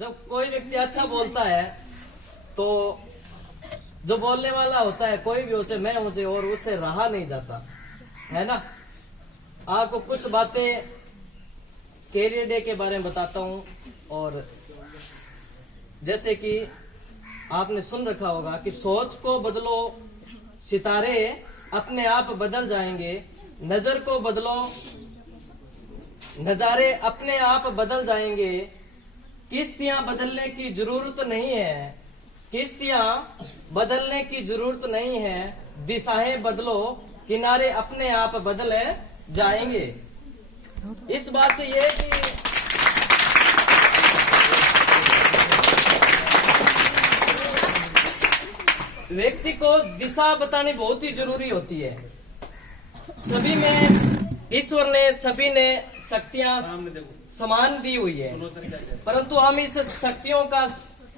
जब कोई व्यक्ति अच्छा बोलता है तो जो बोलने वाला होता है, कोई भी ऊंचे मैं ऊंचे, और उससे रहा नहीं जाता है ना। आपको कुछ बातें कैरियर डे के बारे में बताता हूं। और जैसे कि आपने सुन रखा होगा कि सोच को बदलो, सितारे अपने आप बदल जाएंगे। नजर को बदलो, नजारे अपने आप बदल जाएंगे। किश्तियां बदलने की जरूरत नहीं है, किश्तियां बदलने की जरूरत नहीं है। दिशाएं बदलो, किनारे अपने आप बदल जाएंगे। इस बात से ये कि व्यक्ति को दिशा बतानी बहुत ही जरूरी होती है। सभी में ईश्वर ने, सभी ने शक्तियां समान दी हुई है, परंतु हम इस शक्तियों का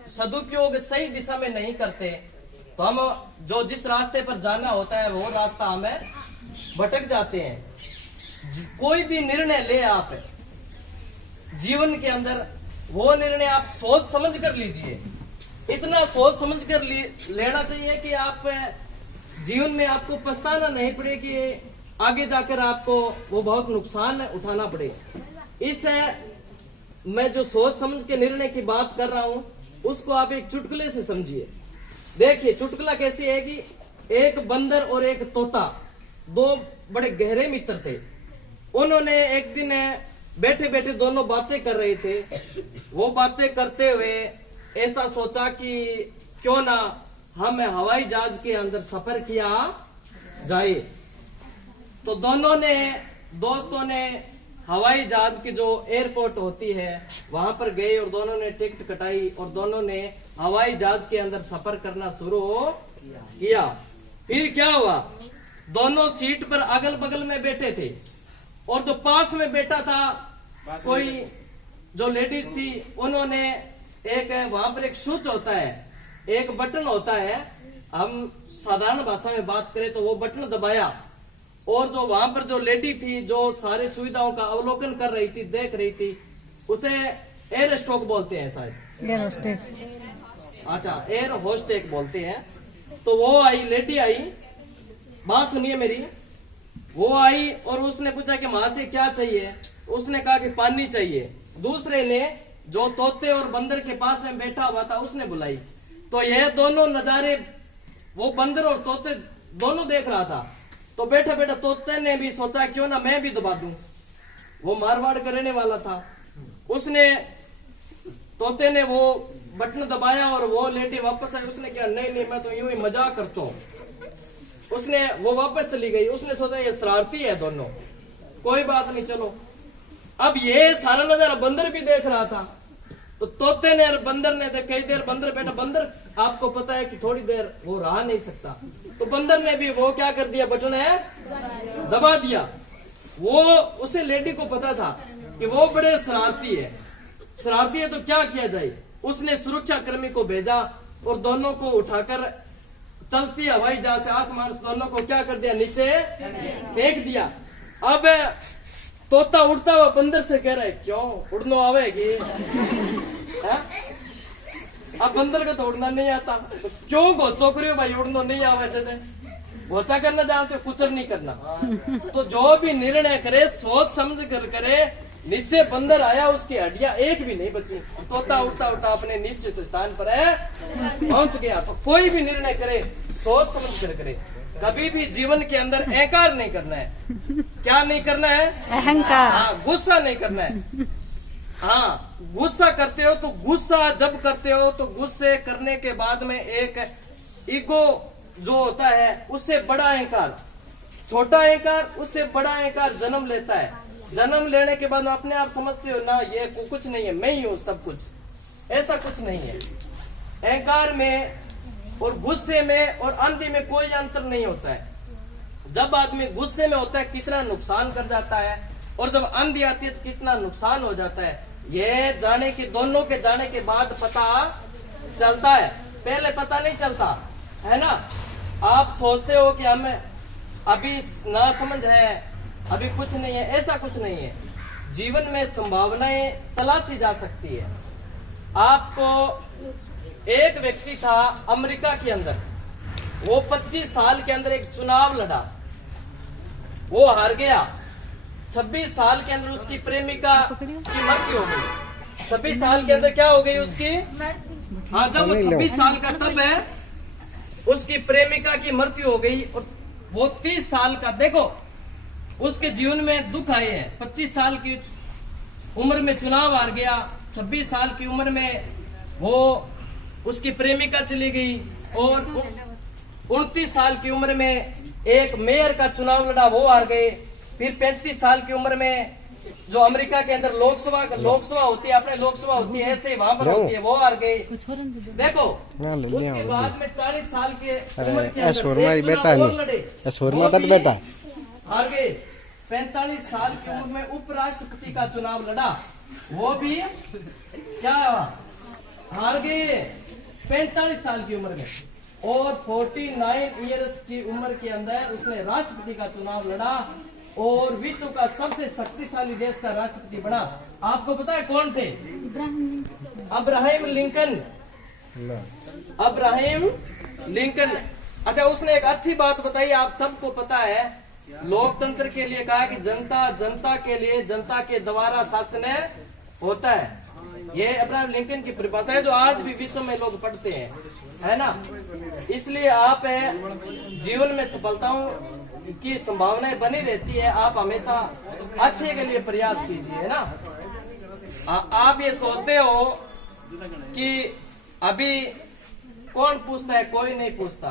सदुपयोग सही दिशा में नहीं करते, तो हम जो जिस रास्ते पर जाना होता है वो रास्ता हमें भटक जाते हैं। कोई भी निर्णय ले आप जीवन के अंदर, वो निर्णय आप सोच समझ कर लीजिए। इतना सोच समझ कर लेना चाहिए कि आप जीवन में आपको पछताना नहीं पड़े कि आगे जाकर आपको वो बहुत नुकसान उठाना पड़े। इस मैं जो सोच समझ के निर्णय की बात कर रहा हूं उसको आप एक चुटकुले से समझिए। देखिए चुटकुला कैसी है कि एक बंदर और एक तोता दो बड़े गहरे मित्र थे। उन्होंने एक दिन बैठे बैठे दोनों बातें कर रहे थे। वो बातें करते हुए ऐसा सोचा कि क्यों ना हम हवाई जहाज के अंदर सफर किया जाए। तो दोस्तों ने हवाई जहाज की जो एयरपोर्ट होती है वहां पर गए और दोनों ने टिकट कटाई और दोनों ने हवाई जहाज के अंदर सफर करना शुरू किया। फिर क्या हुआ, दोनों सीट पर अगल बगल में बैठे थे और जो पास में बैठा था कोई जो लेडीज थी, उन्होंने एक वहां पर एक स्विच होता है, एक बटन होता है, हम साधारण भाषा में बात करें तो वो बटन दबाया और जो वहां पर जो लेडी थी जो सारी सुविधाओं का अवलोकन कर रही थी, देख रही थी, उसे एयर स्टॉक बोलते हैं शायद, एयर होस्टेस। अच्छा एयर होस्टेस बोलते हैं। तो वो आई, लेडी आई, बात सुनिए मेरी। वो आई और उसने पूछा कि मां से क्या चाहिए। उसने कहा कि पानी चाहिए। दूसरे ने जो तोते और बंदर के पास में बैठा हुआ था उसने बुलाई। तो ये दोनों नजारे वो बंदर और तोते दोनों देख रहा था। तो बैठा बैठा तोते ने भी सोचा क्यों ना मैं भी दबा दूं। वो मारवाड़ का रहने वाला था। उसने तोते ने वो बटन दबाया और वो लेडी वापस आई। उसने कहा नहीं नहीं मैं तो यूं ही मजाक करता हूं। उसने वो वापस चली गई। उसने सोचा ये शरारती है दोनों, कोई बात नहीं चलो। अब ये सारा नजारा बंदर भी देख रहा था। तो तोते ने और बंदर ने कई देर बंदर बैठा। बंदर आपको पता है कि थोड़ी देर वो रह नहीं सकता, तो बंदर ने भी वो क्या कर दिया, बटन है दबा दिया। वो उसे लेडी को पता था कि वो बड़े शरारती है तो क्या किया जाए। उसने सुरक्षा कर्मी को भेजा और दोनों को उठाकर चलती हवाई जहाज से आसमान से दोनों को क्या कर दिया, नीचे फेंक दिया। अब तोता उड़ता हुआ बंदर से कह रहा है क्यों उड़ना आवेगी। अब बंदर को तो उड़ना नहीं आता, तो क्यों गोचो करियो भाई, उड़ना नहीं आवे थे, गोचा करना जानते हो, कुचर नहीं करना। तो जो भी निर्णय करे सोच समझ कर करे। नीचे बंदर आया, उसकी हड्डियां एक भी नहीं बची। तोता उड़ता उड़ता अपने निश्चित स्थान पर पहुंच गया। तो कोई भी निर्णय करे सोच समझ कर करे। कभी भी जीवन के अंदर अहंकार नहीं करना है। क्या नहीं करना है, अहंकार। हाँ, गुस्सा नहीं करना है। हाँ, गुस्सा करते हो तो गुस्सा जब करते हो तो गुस्से करने के बाद में एक ईगो जो होता है उससे बड़ा अहंकार, छोटा अहंकार उससे बड़ा अहंकार जन्म लेता है। जन्म लेने के बाद अपने आप समझते हो ना ये कुछ नहीं है, मैं ही हूं सब कुछ। ऐसा कुछ नहीं है। अहंकार में और गुस्से में और आंधी में कोई अंतर नहीं होता है। जब आदमी गुस्से में होता है कितना नुकसान कर जाता है, और जब आंधी आती है तो कितना नुकसान हो जाता है। ये जाने के दोनों के जाने के बाद पता चलता है, पहले पता नहीं चलता है ना। आप सोचते हो कि हमें अभी ना समझ है, अभी कुछ नहीं है, ऐसा कुछ नहीं है। जीवन में संभावनाएं तलाशी जा सकती है। आपको एक व्यक्ति था अमेरिका के अंदर, वो 25 साल के अंदर एक चुनाव लड़ा, वो हार गया। 26 साल के अंदर उसकी प्रेमिका की मृत्यु हो गई। 26 साल के अंदर क्या हो गई उसकी? हाँ, जब वो 26 साल का तब है उसकी प्रेमिका की मृत्यु हो गई। और वो 30 साल का, देखो उसके जीवन में दुख आए हैं। 25 साल की उम्र में चुनाव हार गया, 26 साल की उम्र में वो उसकी प्रेमिका चली गई, और 29 साल की उम्र में एक मेयर का चुनाव लड़ा, वो हार गए। फिर 35 साल की उम्र में जो अमेरिका के अंदर लोकसभा होती है, अपने लोकसभा होती है, ऐसे वहां पर होती है, वो हार गए। देखो उसके बाद में 40 साल के उम्र के अंदर और लड़े, हार गए। 45 साल की उम्र में उपराष्ट्रपति का चुनाव लड़ा, वो भी क्या हार गए 45 साल की उम्र में। और 49 इयर्स की उम्र के अंदर उसने राष्ट्रपति का चुनाव लड़ा और विश्व का सबसे शक्तिशाली देश का राष्ट्रपति बना। आपको पता है कौन थे? Abraham Lincoln. Abraham Lincoln. अच्छा, उसने एक अच्छी बात बताई, आप सबको पता है, लोकतंत्र के लिए कहा कि जनता के लिए जनता के द्वारा शासन होता है। ये अब्राहम लिंकन की परिभाषा है जो आज भी विश्व में लोग पढ़ते हैं, है ना। इसलिए आप जीवन में सफलताओं की संभावनाएं बनी रहती है, आप हमेशा अच्छे के लिए प्रयास कीजिए, है ना। आप ये सोचते हो कि अभी कौन पूछता है, कोई नहीं पूछता।